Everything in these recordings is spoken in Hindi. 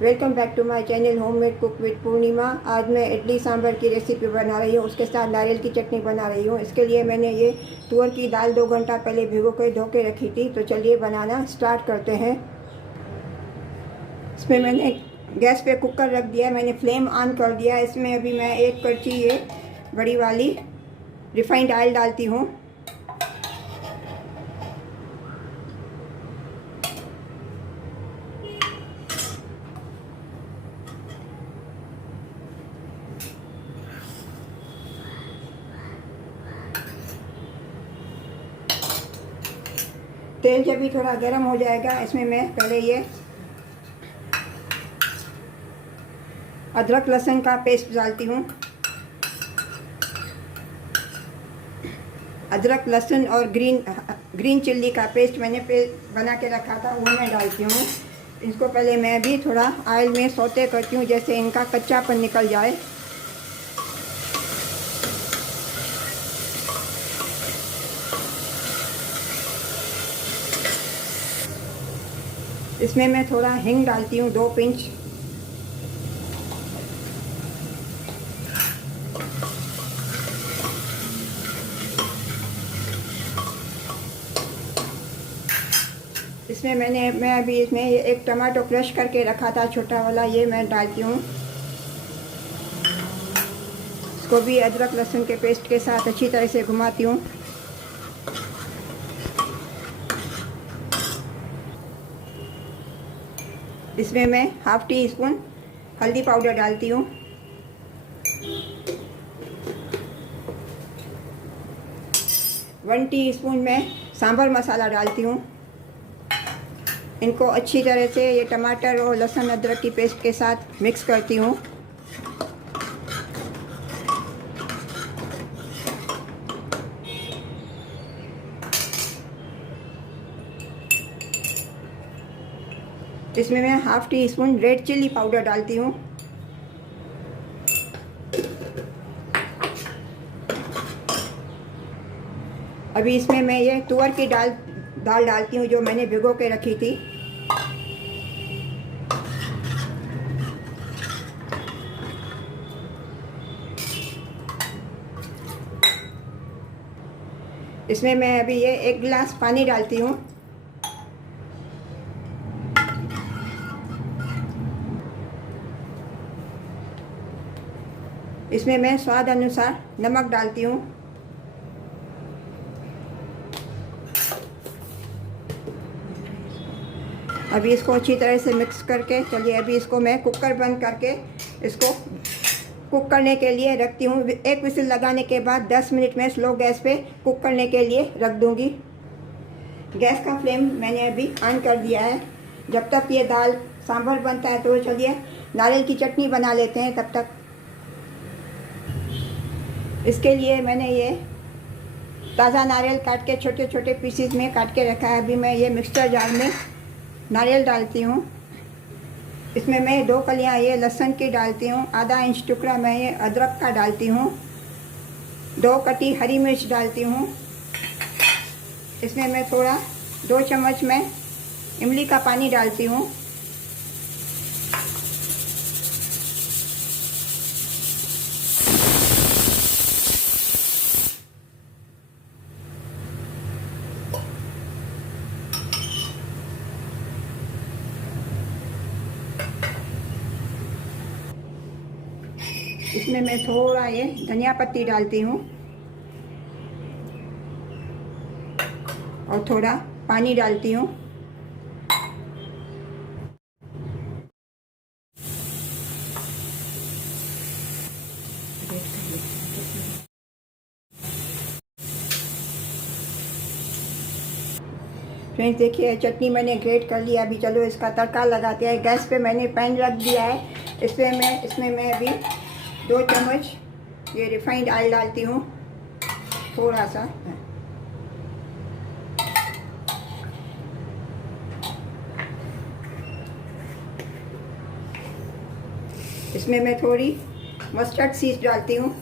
Welcome back to my channel homemade cook with Purnima. आज मैं इडली सांभर की रेसिपी बना रही हूँ, उसके साथ नारियल की चटनी बना रही हूँ। इसके लिए मैंने ये तुअर की दाल 2 घंटा पहले भिगो के धो के रखी थी। तो चलिए बनाना स्टार्ट करते हैं। इसमें मैंने गैस पे कुकर रख दिया, मैंने फ्लेम ऑन कर दिया। इसमें अभी मैं 1 कड़छी ये बड़ी वाली रिफाइंड ऑयल डालती हूँ। तेल जब भी थोड़ा गर्म हो जाएगा, इसमें मैं पहले ये अदरक लहसुन का पेस्ट डालती हूँ। अदरक लहसुन और ग्रीन चिल्ली का पेस्ट मैंने बना के रखा था, वो मैं डालती हूँ। इसको पहले मैं भी थोड़ा ऑयल में सौते करती हूँ, जैसे इनका कच्चापन निकल जाए। इसमें मैं थोड़ा हींग डालती हूँ, 2 पिंच। इसमें मैं अभी इसमें एक टमाटो क्रश करके रखा था, छोटा वाला, ये मैं डालती हूँ। इसको भी अदरक लहसुन के पेस्ट के साथ अच्छी तरह से घुमाती हूँ। इसमें मैं ½ टी स्पून हल्दी पाउडर डालती हूँ। 1 टीस्पून मैं सांभर मसाला डालती हूँ। इनको अच्छी तरह से ये टमाटर और लहसुन अदरक की पेस्ट के साथ मिक्स करती हूँ। इसमें मैं ½ tea spoon red chilli powder डालती हूँ। अभी इसमें मैं ये तुअर की दाल डालती हूँ, जो मैंने भिगो के रखी थी। इसमें मैं अभी ये 1 गिलास पानी डालती हूँ। इसमें मैं स्वाद अनुसार नमक डालती हूँ। अभी इसको अच्छी तरह से मिक्स करके चलिए अभी इसको मैं कुकर बंद करके इसको कुक करने के लिए रखती हूँ। 1 विसिल लगाने के बाद 10 मिनट में स्लो गैस पे कुक करने के लिए रख दूँगी। गैस का फ्लेम मैंने अभी ऑन कर दिया है। जब तक ये दाल सांभर बनता है तो चलिए नारियल की चटनी बना लेते हैं तब तक। इसके लिए मैंने ये ताज़ा नारियल काट के छोटे छोटे पीसेस में काट के रखा है। अभी मैं ये मिक्सचर जार में नारियल डालती हूँ। इसमें मैं 2 कलियाँ ये लहसुन की डालती हूँ, आधा इंच टुकड़ा मैं ये अदरक का डालती हूँ, 2 कटी हरी मिर्च डालती हूँ। इसमें मैं थोड़ा 2 चम्मच मैं इमली का पानी डालती हूँ। इसमें मैं थोड़ा ये धनिया पत्ती डालती हूँ और थोड़ा पानी डालती हूँ। फ्रेंड्स देखिए चटनी मैंने ग्रेट कर लिया। अभी चलो इसका तड़का लगाते हैं। गैस पे मैंने पैन रख दिया है। इसमें मैं अभी 2 चम्मच ये रिफाइंड ऑयल डालती हूँ, थोड़ा सा। इसमें मैं थोड़ी मस्टर्ड सीड्स डालती हूँ।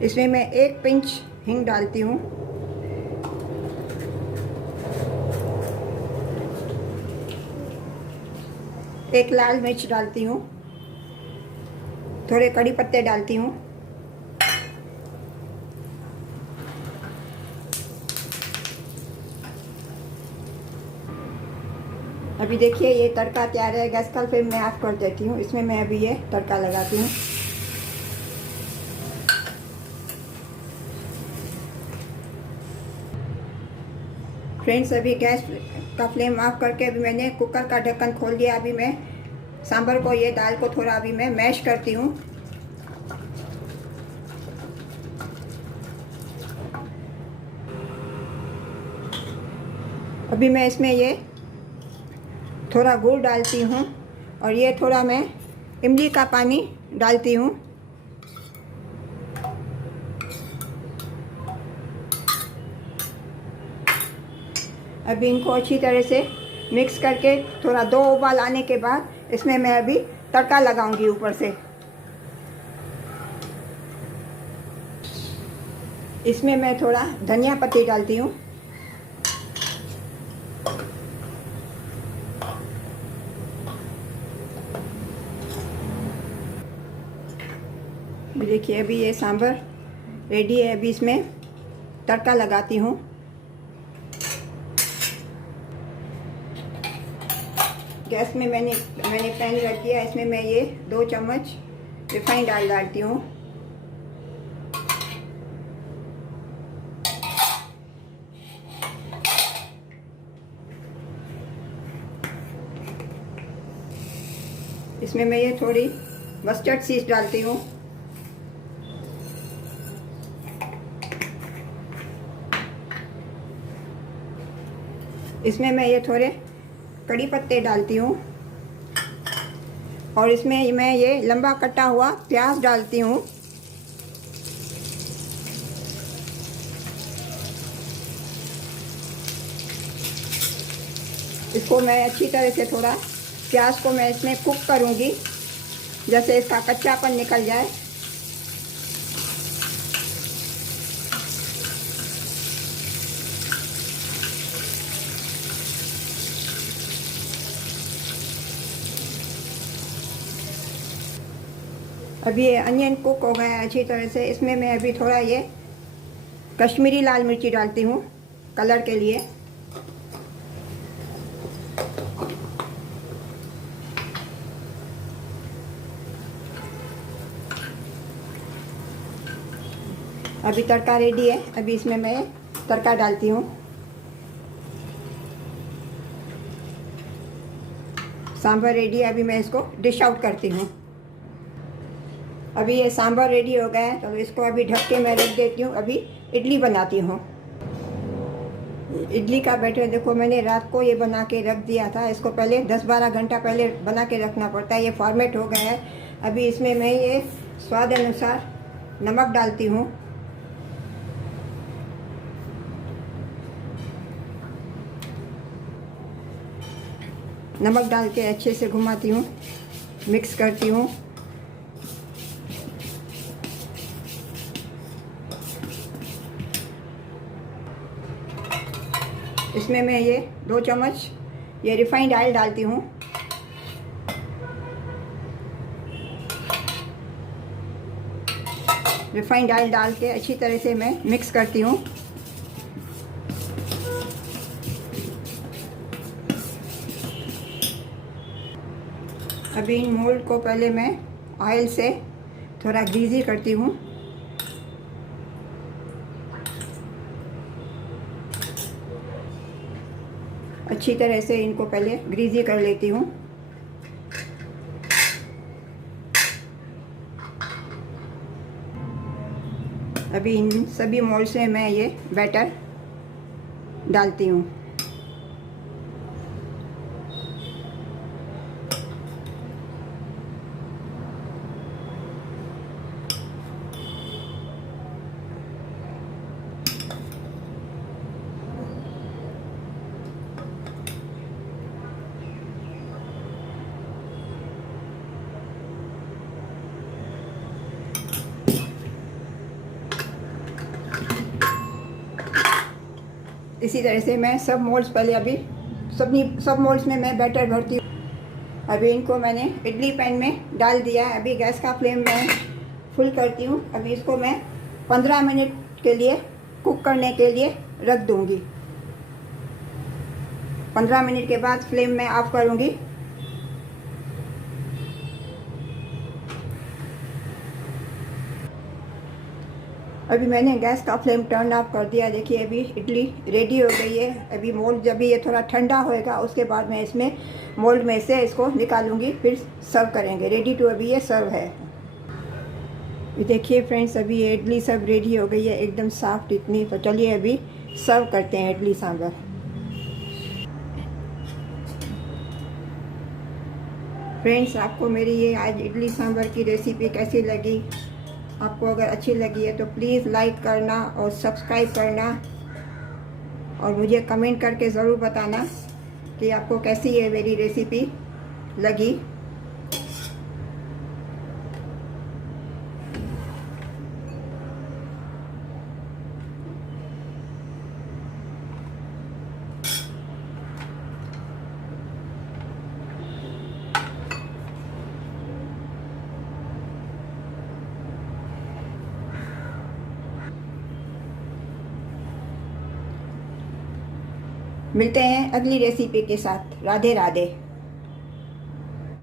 इसमें मैं 1 पिंच हींग डालती हूँ। एक लाल मिर्च डालती हूँ। थोड़े कड़ी पत्ते डालती हूँ। अभी देखिए ये तड़का तैयार है। गैस का फ्लेम मैं ऑफ कर देती हूँ। इसमें मैं अभी ये तड़का लगाती हूँ। फ्रेंड्स, अभी गैस का फ्लेम ऑफ करके अभी मैंने कुकर का ढक्कन खोल दिया। अभी मैं सांभर को, ये दाल को थोड़ा अभी मैं मैश करती हूँ। अभी मैं इसमें ये थोड़ा गुड़ डालती हूँ और ये थोड़ा मैं इमली का पानी डालती हूँ। अभी इनको अच्छी तरह से मिक्स करके थोड़ा 2 उबाल आने के बाद इसमें मैं अभी तड़का लगाऊंगी ऊपर से। इसमें मैं थोड़ा धनिया पत्ती डालती हूँ। देखिए अभी ये सांभर रेडी है। अभी इसमें तड़का लगाती हूँ। गैस में मैंने पैन रख दिया। इसमें मैं ये 2 चम्मच रिफाइंड ऑयल डालती हूँ। इसमें मैं ये थोड़ी मस्टर्ड सीड्स डालती हूँ। इसमें मैं ये थोड़े कड़ी पत्ते डालती हूँ और इसमें मैं ये लंबा कटा हुआ प्याज डालती हूँ। इसको मैं अच्छी तरह से थोड़ा प्याज को मैं इसमें कुक करूँगी, जैसे इसका कच्चापन निकल जाए। अभी ये अनियन कुक हो गया है अच्छी तरह से। इसमें मैं अभी थोड़ा ये कश्मीरी लाल मिर्ची डालती हूँ कलर के लिए। अभी तड़का रेडी है। अभी इसमें मैं तड़का डालती हूँ। सांभर रेडी है। अभी मैं इसको डिश आउट करती हूँ। अभी ये सांभर रेडी हो गया है, तो इसको अभी ढक के मैं रख देती हूँ। अभी इडली बनाती हूँ। इडली का बैटर देखो, मैंने रात को ये बना के रख दिया था। इसको पहले 10-12 घंटा पहले बना के रखना पड़ता है। ये फॉर्मेट हो गया है। अभी इसमें मैं ये स्वाद अनुसार नमक डालती हूँ। नमक डाल के अच्छे से घुमाती हूँ, मिक्स करती हूँ। इसमें मैं ये 2 चम्मच ये रिफाइंड ऑयल डालती हूँ। रिफाइंड ऑयल डाल के अच्छी तरह से मैं मिक्स करती हूँ। अभी इन मोल्ड को पहले मैं ऑयल से थोड़ा ग्रीजी करती हूँ। अच्छी तरह से इनको पहले ग्रीजी कर लेती हूँ। अभी इन सभी मोल्ड में मैं ये बैटर डालती हूँ। इसी तरह से मैं सब मोल्ड्स पहले अभी सब मोल्ड्स में मैं बैटर भरती हूँ। अभी इनको मैंने इडली पैन में डाल दिया है। अभी गैस का फ्लेम मैं फुल करती हूँ। अभी इसको मैं 15 मिनट के लिए कुक करने के लिए रख दूँगी। 15 मिनट के बाद फ्लेम मैं ऑफ करूँगी। अभी मैंने गैस का फ्लेम टर्न ऑफ कर दिया। देखिए अभी इडली रेडी हो गई है। अभी मोल्ड जब भी ये थोड़ा ठंडा होएगा उसके बाद मैं इसमें मोल्ड में से इसको निकालूंगी, फिर सर्व करेंगे। रेडी टू अभी ये सर्व है। ये देखिए फ्रेंड्स, अभी ये इडली सब रेडी हो गई है, एकदम सॉफ्ट इतनी। तो चलिए अभी सर्व करते हैं इडली सांभर। फ्रेंड्स, आपको मेरी ये आज इडली सांभर की रेसिपी कैसी लगी? आपको अगर अच्छी लगी है तो प्लीज़ लाइक करना और सब्सक्राइब करना, और मुझे कमेंट करके ज़रूर बताना कि आपको कैसी ये मेरी रेसिपी लगी। मिलते हैं अगली रेसिपी के साथ। राधे राधे।